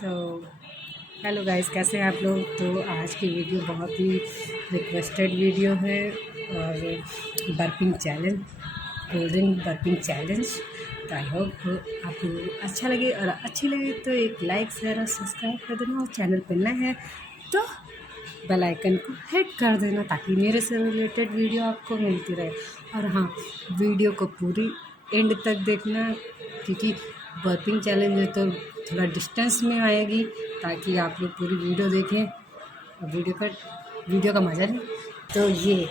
तो hello guys, कैसे हैं आप लोग। तो आज की वीडियो बहुत ही रिक्वेस्टेड वीडियो है और burping challenge, cold drink burping challenge. तो आई होप आप लोगों को अच्छा लगे, और अच्छी लगे तो एक लाइक शेयर और सब्सक्राइब कर देना, और चैनल पर नया है तो बेल आइकन को हिट कर देना ताकि मेरे से रिलेटेड वीडियो आपको मिलती रहे। और हाँ, वीडियो को पूरी एंड तक देखना, क्योंकि बर्पिंग चैलेंज है तो थोड़ा डिस्टेंस में आएगी, ताकि आप लोग पूरी वीडियो देखें और वीडियो का मज़ा लें। तो ये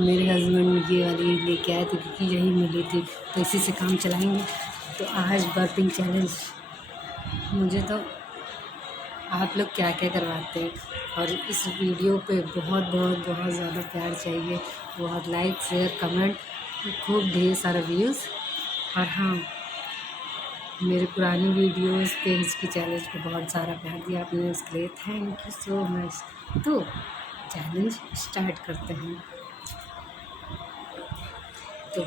मेरे हस्बैंड ये वाली लेके आए थे, क्योंकि यही मिली थी तो इसी से काम चलाएंगे। तो आज बर्पिंग चैलेंज मुझे तो आप लोग क्या क्या करवाते हैं, और इस वीडियो पे बहुत बहुत बहुत ज़्यादा प्यार चाहिए, बहुत लाइक शेयर कमेंट, खूब ढेर सारा व्यूज़। और हाँ, मेरे पुरानी वीडियोस पे इसकी चैलेंज को बहुत सारा प्यार दिया आपने, उसके लिए थैंक यू सो मच। तो चैलेंज स्टार्ट करते हैं। तो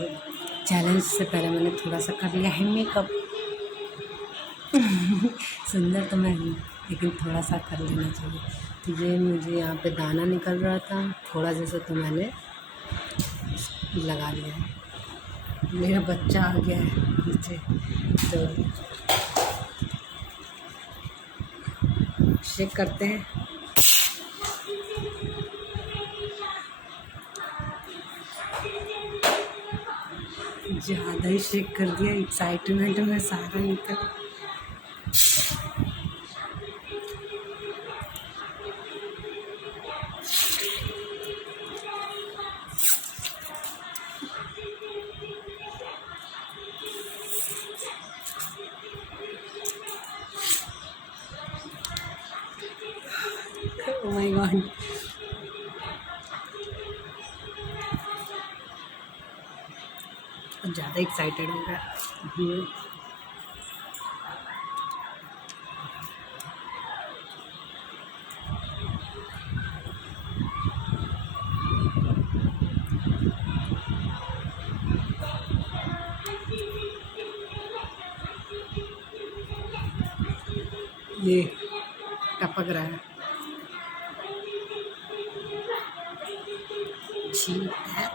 चैलेंज से पहले मैंने थोड़ा सा कर लिया है मेकअप। सुंदर तो मैं हूँ, लेकिन थोड़ा सा कर लेना चाहिए। तो ये मुझे यहाँ पे दाना निकल रहा था थोड़ा जैसा, तो मैंने लगा लिया है। मेरा बच्चा आ गया है नीचे, तो शेक करते हैं। ज़्यादा ही शेक कर दिया, एक्साइटमेंट में सारा निकल। ओह माय गॉड, ज़्यादा एक्साइटेड हो गया। ये टपक रहा है, छी है।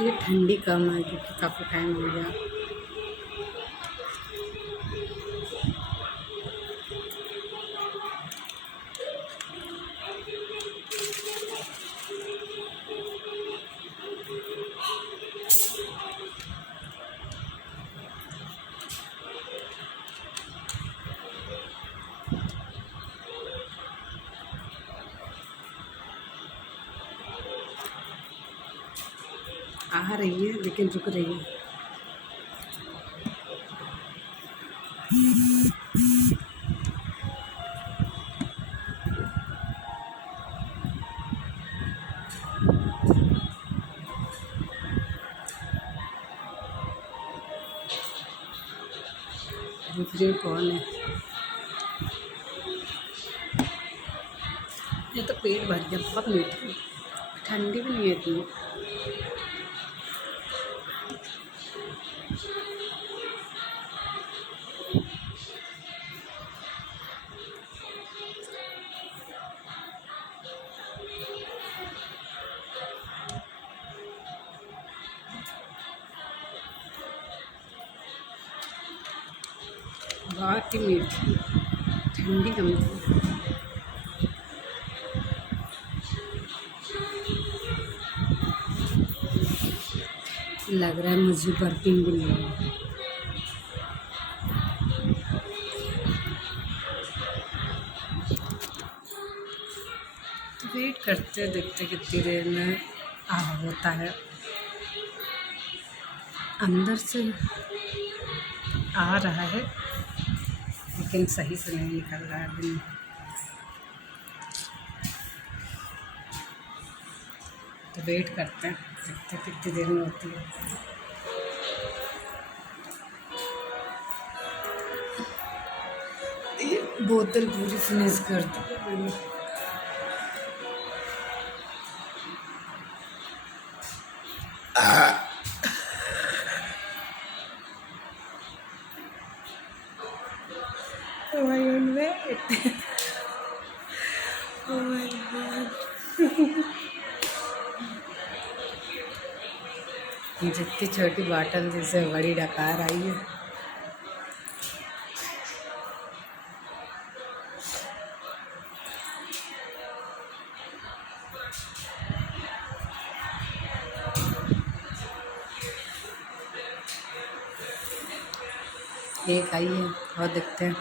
ये ठंडी कम है क्योंकि काफ़ी टाइम हो गया। आ रही है लेकिन रुक रही है। रुक रही कौन है? ये तो पेट भर गया, बहुत मीठी, ठंडी भी नहीं है इतनी। बहुत ही मीठी, ठंडी कम थी। लग रहा है मुझे बर्पिंग भी नहीं है। वेट करते देखते कितनी देर में होता है। अंदर से आ रहा है लेकिन सही से नहीं निकल रहा है अभी। तो वेट करते हैं, देखते कितनी देर में होती है। ये बोतल पूरी फिनिश कर दी मैंने। Oh my God, wait. Oh my God. जितनी छोटी बॉटल जिससे बड़ी डकार आई है। एक आई है और देखते हैं,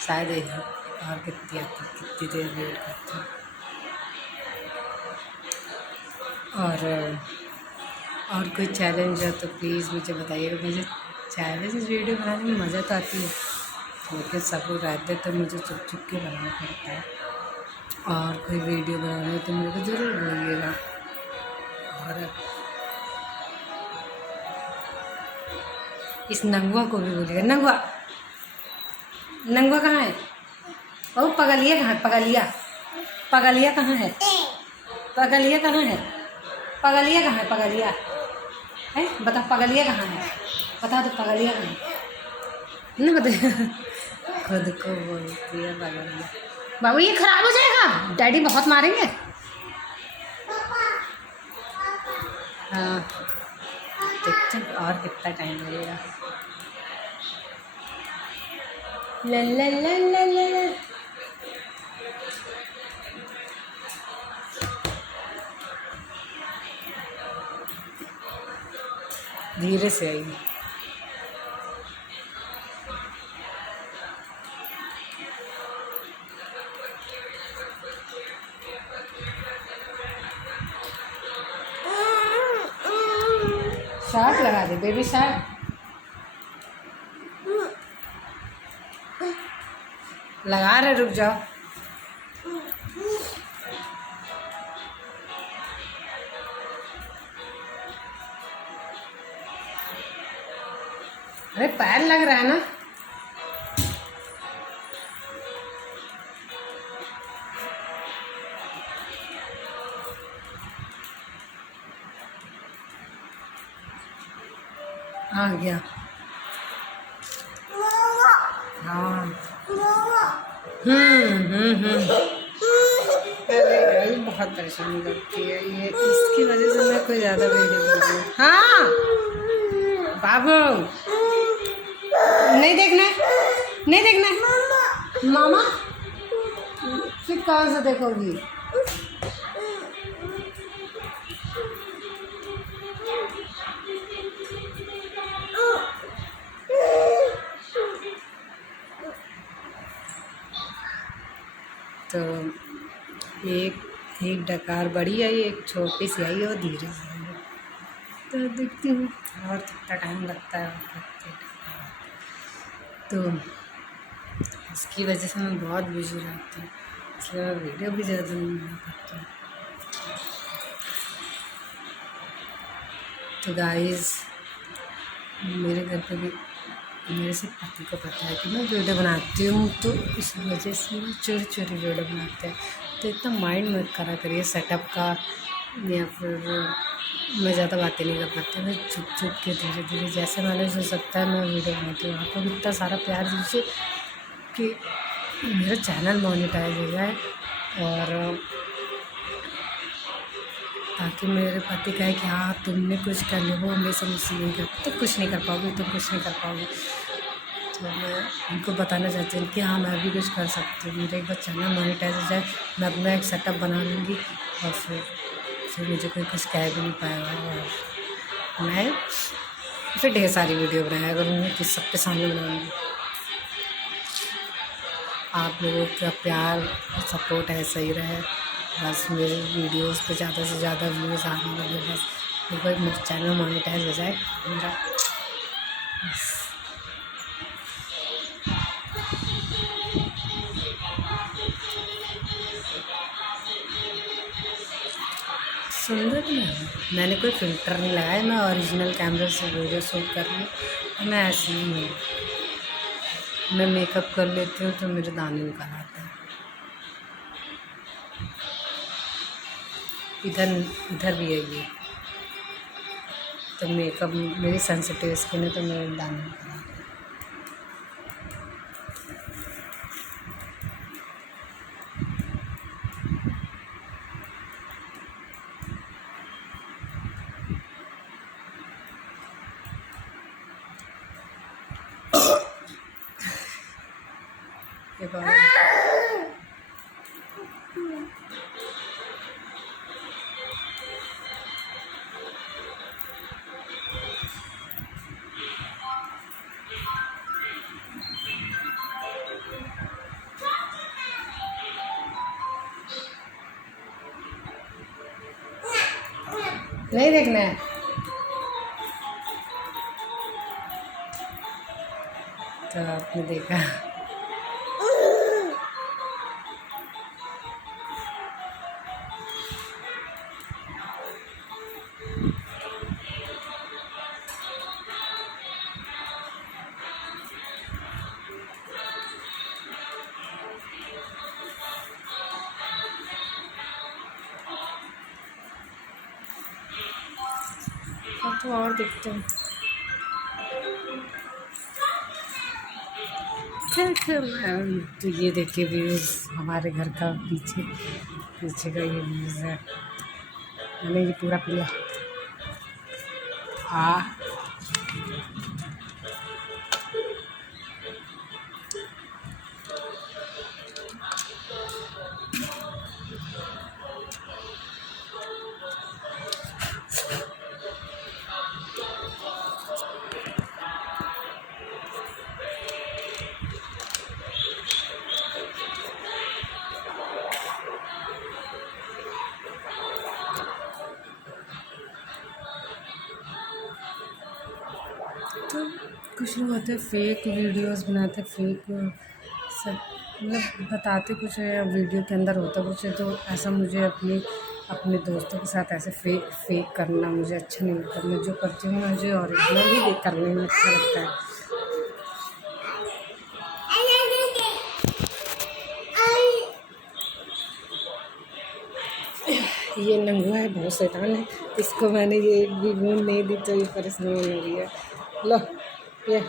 शायद एक है और कितनी आती, कितनी देर वेट करते हैं। और कोई चैलेंज है तो प्लीज़ मुझे बताइएगा। मुझे चैलेंज वीडियो बनाने में मज़ा तो आती है, लेकिन सब लोग रहते तो मुझे चुप चुप के बनाना पड़ता है। और कोई वीडियो बनाना तो मेरे को ज़रूर बोलिएगा। और इस नंगुआ को भी बोलिएगा। नंगुआ, नंगुआ कहाँ है? ओ पगलिया कहाँ है? पगलिया, पगलिया कहाँ है? पगलिया कहाँ है? पगलिया कहाँ है? पगलिया है, बता पगलिया कहाँ है? बता दो पगलिया कहाँ है? नहीं बता, खुद को बोलती है पगलिया। बाबू ये खराब हो जाएगा, डैडी बहुत मारेंगे। हाँ देखते हैं और कितना टाइम लगेगा। ला ला ला ला ला। धीरे से आइए। शार्ट लगा दे बेबी, शार्ट लगा रहे, रुक जाओ। अरे पैर लग रहा है ना। आ गया। हाँ अरे बहुत परेशानी लगती है ये, इसकी वजह से मैं कोई ज़्यादा वीडियो बना रही हूँ। हाँ बाबू, नहीं देखना है, नहीं देखना है। मामा फिर कहाँ से देखोगी? तो एक डकार बड़ी आई, एक छोटी सी आई और धीरे से आई। तो देखती हूँ और कितना टाइम लगता है। तो इसकी वजह से मैं बहुत बिजी रहती हूँ, इसलिए मैं वीडियो भी ज़्यादा नहीं बना पाती हूँ। तो गाइस मेरे घर पे भी मेरे से पति को पता है कि मैं वीडियो बनाती हूँ, तो इस वजह से मैं चोरी चोरी वीडियो बनाते हैं। तो इतना माइंड मत करा करिए सेटअप का, या फिर मैं ज़्यादा बातें नहीं कर पाती। मैं चुप चुप के धीरे धीरे जैसे मैनेज हो सकता है मैं वीडियो बनाती हूँ। आपको इतना सारा प्यार दीजिए कि मेरा चैनल मोनेटाइज हो जाए, और ताकि मेरे पति कहे कि हाँ तुमने कुछ कर लिया, वो हमेशा मुझसे नहीं कर, तो कुछ नहीं कर पाओगे, तुम कुछ नहीं कर पाओगे। तो मैं उनको बताना चाहती हूँ कि हाँ मैं भी कुछ कर सकती हूँ। मेरा एक बार चैनल मोनेटाइज हो जाए, मैं अपना एक सेटअप बना लूँगी, और फिर मुझे कोई कुछ कह भी नहीं पाएगा। और मैं फिर ढेर सारी वीडियो बनाया करूँगी, कि सबके सामने बनाऊँगी। आप लोगों का प्यार सपोर्ट ऐसा ही रहे, बस मेरे वीडियोस पे ज़्यादा से ज़्यादा व्यूज़ आने लगे। बस एक बार मेरा चैनल मोनेटाइज हो जाए मेरा, बस। सुंदर नहीं है, मैंने कोई फ़िल्टर नहीं लगाया, मैं ओरिजिनल कैमरे से वीडियो शूट कर रही हूँ। मैं ऐसी ही हूँ, मैं मेकअप कर लेती हूँ तो मेरे दाने निकल आते हैं। इधर भी है ये, तो मेकअप मेरी सेंसिटिव स्किन है तो मैं डालना। नहीं देखना है तो आपने देखा। अब तो और दिखते हैं। तो ये देखिए व्यूज़ हमारे घर का पीछे पीछे का ये व्यूज़ है। मैंने ये पूरा पिया तो कुछ लोग होते हैं फेक वीडियोस बनाते, फेक सब मतलब बताते कुछ है, वीडियो के अंदर होता कुछ है। तो ऐसा मुझे अपने दोस्तों के साथ ऐसे फेक करना मुझे अच्छा नहीं लगता। मैं जो करती हूँ मुझे ओरिजिनल ही करने में अच्छा लगता है। ये नंगुआ है, बहुत शैतान है। इसको मैंने ये एक भी बूंद नहीं दी तो ये परेशान हो रही है। लो ये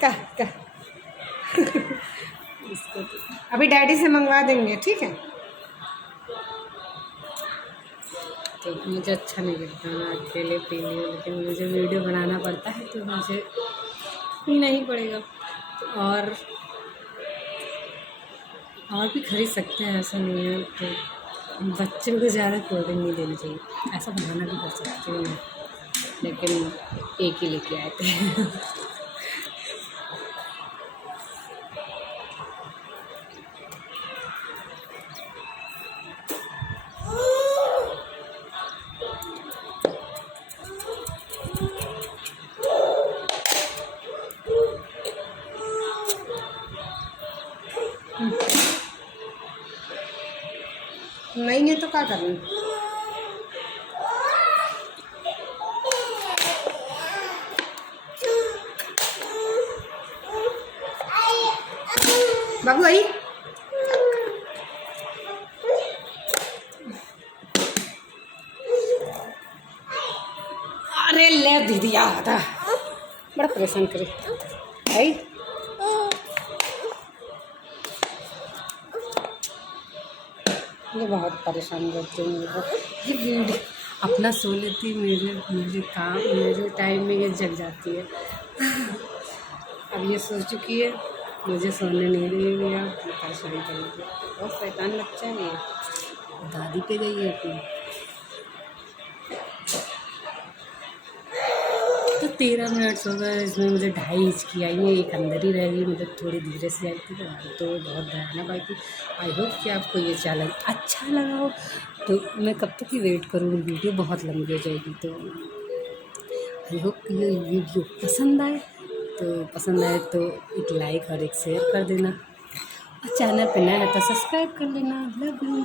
का इसको अभी डैडी से मंगवा देंगे, ठीक है। तो मुझे अच्छा नहीं लगता मैं अकेले पी रही हूँ, लेकिन मुझे वीडियो बनाना पड़ता है तो मुझे पीना ही पड़ेगा। तो और भी खरीद सकते हैं, ऐसा नहीं है। तो बच्चों को ज़्यादा कोल्ड ड्रिंक नहीं देनी चाहिए, ऐसा बनाना भी कर सकती हूँ मैं, लेकिन एक ही लेके आए थे। नहीं है तो क्या करना। बाबू आई अरे ले दीदी आता बड़ा परेशान करे आई। ये बहुत परेशान करते हैं मेरे को। ये वीडियो अपना सो लेती मेरे टाइम में ये जग जाती है। अब ये सो चुकी है, मुझे सोने नहीं देगी, या परेशान करेगी। बहुत शैतान बच्चा है ये, दादी पे गई है अपनी। तो 13 मिनट हो गए, इसमें मुझे 2.5 इंच की आई है, एक अंदर ही रह गई, मुझे थोड़ी धीरे से आई थी तो बहुत भयानक आई थी। आई होप कि आपको ये चैनल अच्छा लगा हो। तो मैं कब तक ही वेट करूँगी, वीडियो बहुत लंबी हो जाएगी। तो आई होप कि ये वीडियो पसंद आए, तो पसंद आए तो एक लाइक और एक शेयर कर देना, और चैनल पे नया है तो सब्सक्राइब कर लेना। Love you.